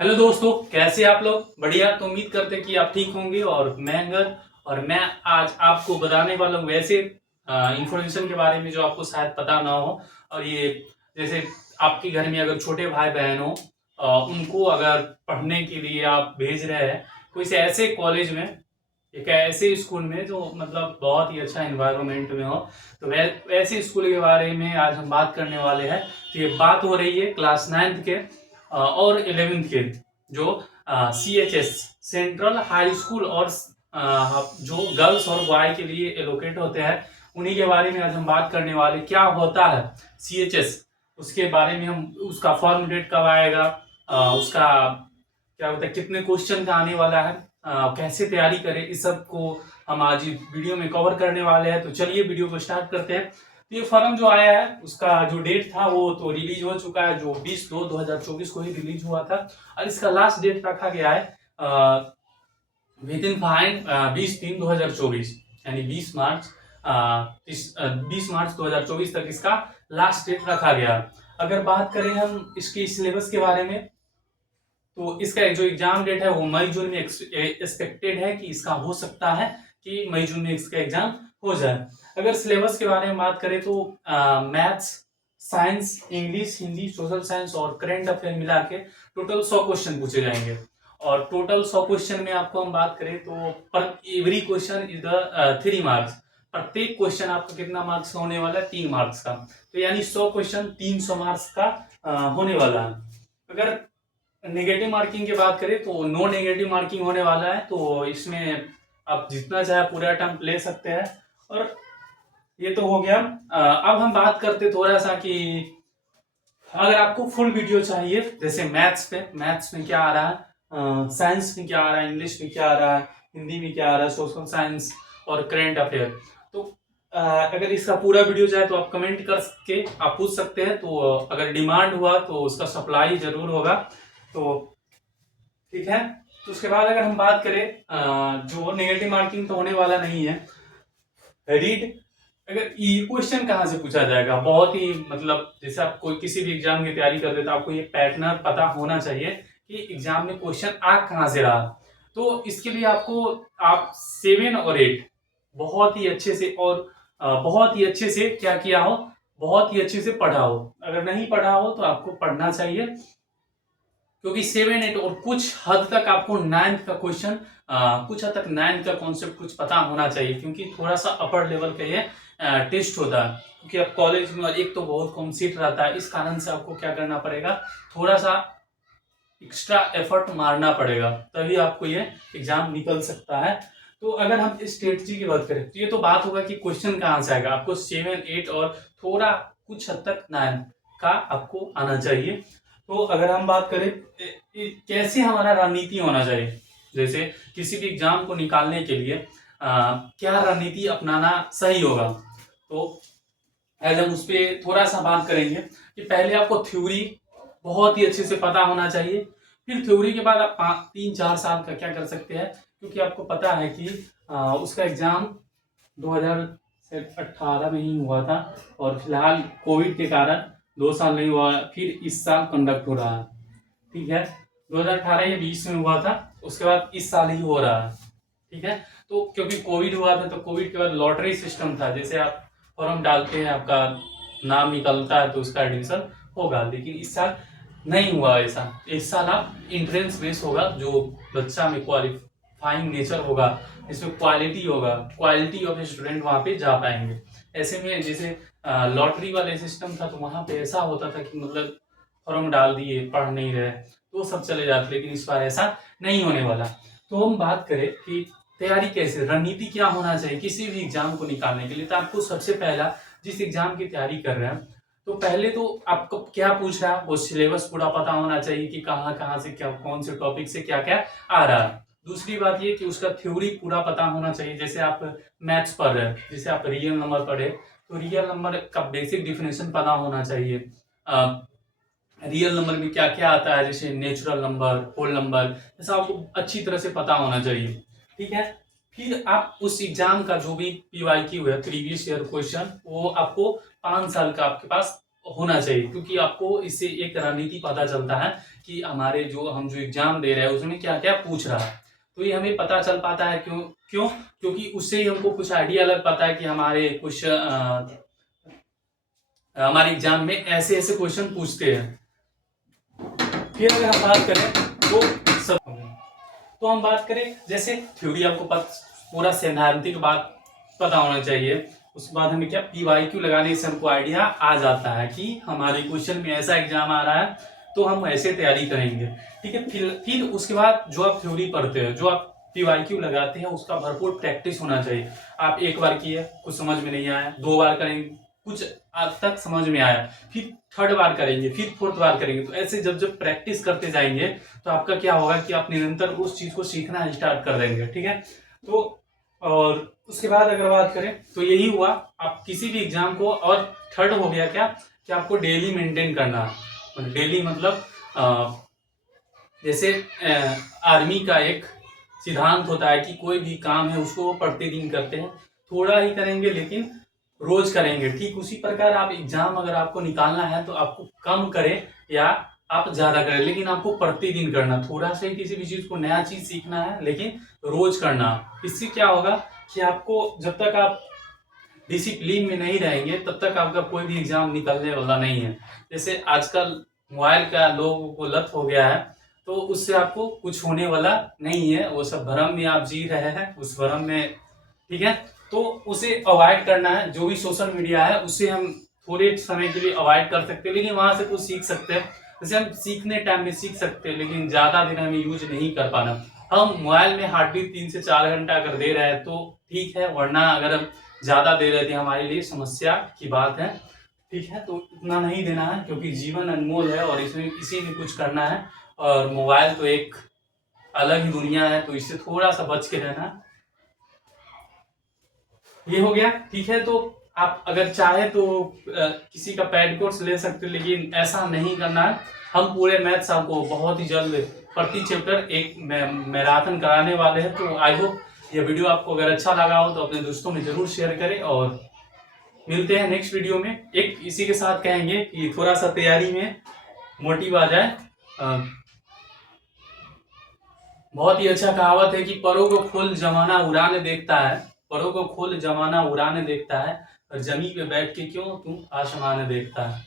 Hello दोस्तों, कैसे आप लोग? बढ़िया। तो उम्मीद करते हैं कि आप ठीक होंगे। और मैं अंगद, और मैं आज आपको बताने वाला हूँ वैसे इंफॉर्मेशन के बारे में जो आपको शायद पता ना हो। और ये जैसे आपके घर में अगर छोटे भाई बहन हो, उनको अगर पढ़ने के लिए आप भेज रहे हैं कोई से ऐसे कॉलेज में, एक ऐसे स्कूल में जो मतलब बहुत ही अच्छा एनवायरनमेंट में हो, तो वैसे स्कूल के बारे में आज हम बात करने वाले हैं। तो ये बात हो रही है क्लास 9th के और 11th के, जो CHS सेंट्रल हाई स्कूल और जो गर्ल्स और बॉय के लिए एलोकेट होते हैं, उन्हीं के बारे में आज हम बात करने वाले। क्या होता है CHS, उसके बारे में हम, उसका फॉर्म डेट कब आएगा, उसका क्या होता है, कितने क्वेश्चन का आने वाला है, कैसे तैयारी करें, इस सब को हम आज वीडियो में कवर करने वाले हैं। तो चलिए वीडियो को स्टार्ट करते हैं। तो ये फॉर्म जो आया है उसका जो डेट था वो तो रिलीज हो चुका है, जो 20/2/2024 को ही रिलीज हुआ था। और इसका लास्ट डेट रखा गया है विद इन फाइन 20/3/2024, यानी 20 मार्च 2024 तक इसका लास्ट डेट रखा गया। अगर बात करें हम इसके सिलेबस के बारे में, तो इसका जो एग्जाम डेट है वो मई जून में एक्सपेक्टेड है कि इसका हो सकता है कि मई जून में इसका एग्जाम हो जाए। अगर सिलेबस के बारे में बात करें तो maths, science, English, Hindi, social science और करंट अफेयर मिला के टोटल 100 क्वेश्चन पूछे जाएंगे। और टोटल 100 क्वेश्चन में आपको हम बात करें तो पर every question is the 3 marks. प्रत्येक क्वेश्चन आपका कितना मार्क्स का होने वाला है? 3 मार्क्स का। तो यानी 100 क्वेश्चन 300 मार्क्स का होने वाला है। अगर नेगेटिव मार्किंग की बात करें तो नो नेगेटिव मार्किंग होने वाला है। तो इसमें आप जितना चाहे पूरा अटेम्प्ट ले सकते हैं। और ये तो हो गया। अब हम बात करते थोड़ा सा कि अगर आपको फुल वीडियो चाहिए, जैसे मैथ्स में क्या आ रहा है, साइंस में क्या आ रहा है, इंग्लिश में क्या आ रहा है, हिंदी में क्या आ रहा है, सोशल साइंस और करंट अफेयर, तो अगर इसका पूरा वीडियो चाहे तो आप कमेंट करके आप पूछ सकते हैं। तो अगर डिमांड हुआ तो उसका सप्लाई जरूर होगा। तो ठीक है। तो उसके बाद अगर हम बात करें जो नेगेटिव मार्किंग तो होने वाला नहीं है। रीड, अगर ये क्वेश्चन कहाँ से पूछा जाएगा, बहुत ही मतलब जैसे आप कोई किसी भी एग्जाम की तैयारी करते तो आपको ये पैटर्न पता होना चाहिए कि एग्जाम में क्वेश्चन आ कहाँ से रहा। तो इसके लिए आपको आप 7 और 8 बहुत ही अच्छे से और बहुत ही अच्छे से क्या किया हो, बहुत ही अच्छे से पढ़ा हो। अगर नहीं पढ़ा हो तो आपको पढ़ना चाहिए, क्योंकि 7 8 और कुछ हद तक आपको 9th का क्वेश्चन, कुछ हद तक 9th का कॉन्सेप्ट कुछ पता होना चाहिए, क्योंकि थोड़ा सा अपर लेवल का ये टेस्ट होता है। क्योंकि अब कॉलेज में एक तो बहुत कम सीट रहता है, इस कारण से आपको क्या करना पड़ेगा, थोड़ा सा एक्स्ट्रा एफर्ट मारना पड़ेगा, तभी आपको ये एग्जाम निकल सकता है। तो अगर हम स्ट्रेटजी की बात करें तो ये तो बात होगा कि क्वेश्चन कहाँ से आएगा। आपको 7 8 और थोड़ा कुछ हद तक 9 का आपको आना चाहिए। तो अगर हम बात करें कैसे हमारा रणनीति होना चाहिए, जैसे किसी भी एग्जाम को निकालने के लिए क्या रणनीति अपनाना सही होगा, तो आज हम उस पर थोड़ा सा बात करेंगे कि पहले आपको थ्योरी बहुत ही अच्छे से पता होना चाहिए। फिर थ्योरी के बाद आप 3 4 साल का क्या कर सकते हैं, क्योंकि आपको पता है कि उसका एग्जाम 2018 में ही हुआ था, और फिलहाल कोविड के कारण 2 साल नहीं हुआ, फिर इस साल कंडक्ट हो रहा है। ठीक है, 2018 या 20 में हुआ था, उसके बाद इस साल ही हो रहा है। ठीक है। तो क्योंकि कोविड हुआ था, तो कोविड के बाद लॉटरी सिस्टम था, जैसे आप फॉर्म डालते हैं, आपका नाम निकलता है तो उसका एडमिशन होगा। लेकिन इस साल नहीं हुआ ऐसा। इस साल आप इंट्रेंस बेस होगा, जो बच्चा में क्वालिफाइंग नेचर होगा, इसमें क्वालिटी होगा, क्वालिटी ऑफ स्टूडेंट वहाँ पे जा पाएंगे। ऐसे में जैसे लॉटरी वाले सिस्टम था, तो वहाँ पे ऐसा होता था कि मतलब फॉर्म डाल दिए, पढ़ नहीं रहे, तो सब चले जाते। लेकिन इस बार ऐसा नहीं होने वाला। तो हम बात करें कि तैयारी कैसे, रणनीति क्या होना चाहिए किसी भी एग्जाम को निकालने के लिए, तो आपको सबसे पहला, जिस एग्जाम की तैयारी कर रहे हैं, तो पहले तो आपको क्या पूछ रहा है वो सिलेबस पूरा पता होना चाहिए कि कहाँ कहाँ से क्या, कौन से टॉपिक से क्या क्या आ रहा है। दूसरी बात ये कि उसका थ्योरी पूरा पता होना चाहिए। जैसे आप मैथ्स पढ़ रहे हैं, जैसे आप रियल नंबर पढ़े, तो रियल नंबर का बेसिक डिफिनेशन पता होना चाहिए। रियल नंबर में क्या क्या आता है, जैसे नेचुरल नंबर, होल नंबर, ऐसा आपको अच्छी तरह से पता होना चाहिए। ठीक है। फिर आप उस एग्जाम का जो भी PYQ है, प्रीवियस ईयर क्वेश्चन, वो आपको 5 साल का आपके पास होना चाहिए, क्योंकि आपको इससे एक रणनीति पता चलता है कि हमारे जो हम जो एग्जाम दे रहे हैं उसमें क्या क्या पूछ रहा है। तो ये हमें पता चल पाता है, क्यों क्यों क्योंकि उससे ही हमको कुछ आइडिया लग पाता है कि हमारे कुछ हमारे एग्जाम में ऐसे ऐसे क्वेश्चन पूछते हैं। फिर अगर हम बात करें तो हम बात करें जैसे थ्योरी, आपको पूरा सैद्धांतिक बात पता होना चाहिए। उसके बाद हमें क्या PYQ लगाने से हमको आइडिया आ जाता है कि हमारे क्वेश्चन में ऐसा एग्जाम आ रहा है तो हम ऐसे तैयारी करेंगे। ठीक है, फिर उसके बाद जो आप थ्योरी पढ़ते हो, जो आप PYQ लगाते हैं, उसका भरपूर प्रैक्टिस होना चाहिए। आप एक बार किए, कुछ समझ में नहीं आया, 2 बार करेंगे, कुछ आज तक समझ में आया, फिर 3rd बार करेंगे, फिर 4th बार करेंगे। तो ऐसे जब जब प्रैक्टिस करते जाएंगे तो आपका क्या होगा कि आप निरंतर उस चीज को सीखना स्टार्ट कर देंगे। ठीक है, तो और उसके बाद अगर बात करें तो यही हुआ, आप किसी भी एग्जाम को, और 3rd हो गया क्या कि आपको डेली मेंटेन करना है। डेली मतलब जैसे आर्मी का एक सिद्धांत होता है कि कोई भी काम है उसको वो प्रतिदिन करते हैं, थोड़ा ही करेंगे लेकिन रोज करेंगे। ठीक उसी प्रकार आप एग्जाम अगर आपको निकालना है तो आपको कम करें या आप ज्यादा करें, लेकिन आपको प्रतिदिन करना। थोड़ा सा ही किसी भी चीज को नया चीज सीखना है, लेकिन रोज करना। इससे क्या होगा कि आपको, जब तक आप डिसिप्लिन में नहीं रहेंगे तब तक आपका कोई भी एग्जाम निकलने वाला नहीं है। जैसे आजकल मोबाइल का लोगों को लत हो गया है, तो उससे आपको कुछ होने वाला नहीं है। वो सब भ्रम में आप जी रहे हैं, उस भ्रम में। ठीक है, तो उसे अवॉइड करना है। जो भी सोशल मीडिया है उसे हम थोड़े समय के लिए अवॉइड कर सकते हैं, लेकिन वहां से कुछ सीख सकते हैं। जैसे हम सीखने टाइम में सीख सकते हैं, लेकिन ज्यादा दिन हमें यूज नहीं कर पाना। हम मोबाइल में हार्डली 3 से 4 घंटा अगर दे रहे हैं तो ठीक है, वरना अगर हम ज्यादा दे रहे थे हमारे लिए समस्या की बात है। ठीक है, तो इतना नहीं देना है, क्योंकि जीवन अनमोल है और इसमें किसी ने कुछ करना है। और मोबाइल तो एक अलग ही दुनिया है, तो इससे थोड़ा सा बच के रहना। ये हो गया। ठीक है, तो आप अगर चाहे तो किसी का पेड कोर्स ले सकते हो, लेकिन ऐसा नहीं करना है। हम पूरे मैथ्स आपको बहुत ही जल्द प्रति चैप्टर एक मैराथन कराने वाले हैं। तो आई होप ये वीडियो आपको अगर अच्छा लगा हो तो अपने दोस्तों में जरूर शेयर करें, और मिलते हैं नेक्स्ट वीडियो में। एक इसी के साथ कहेंगे कि थोड़ा सा तैयारी में मोटिव आ जाए। बहुत ही अच्छा कहावत है कि परों को खोल जमाना उड़ाने देखता है, परों को खोल जमाना उड़ाने देखता है, और जमीन पे बैठ के क्यों तू आसमान देखता है।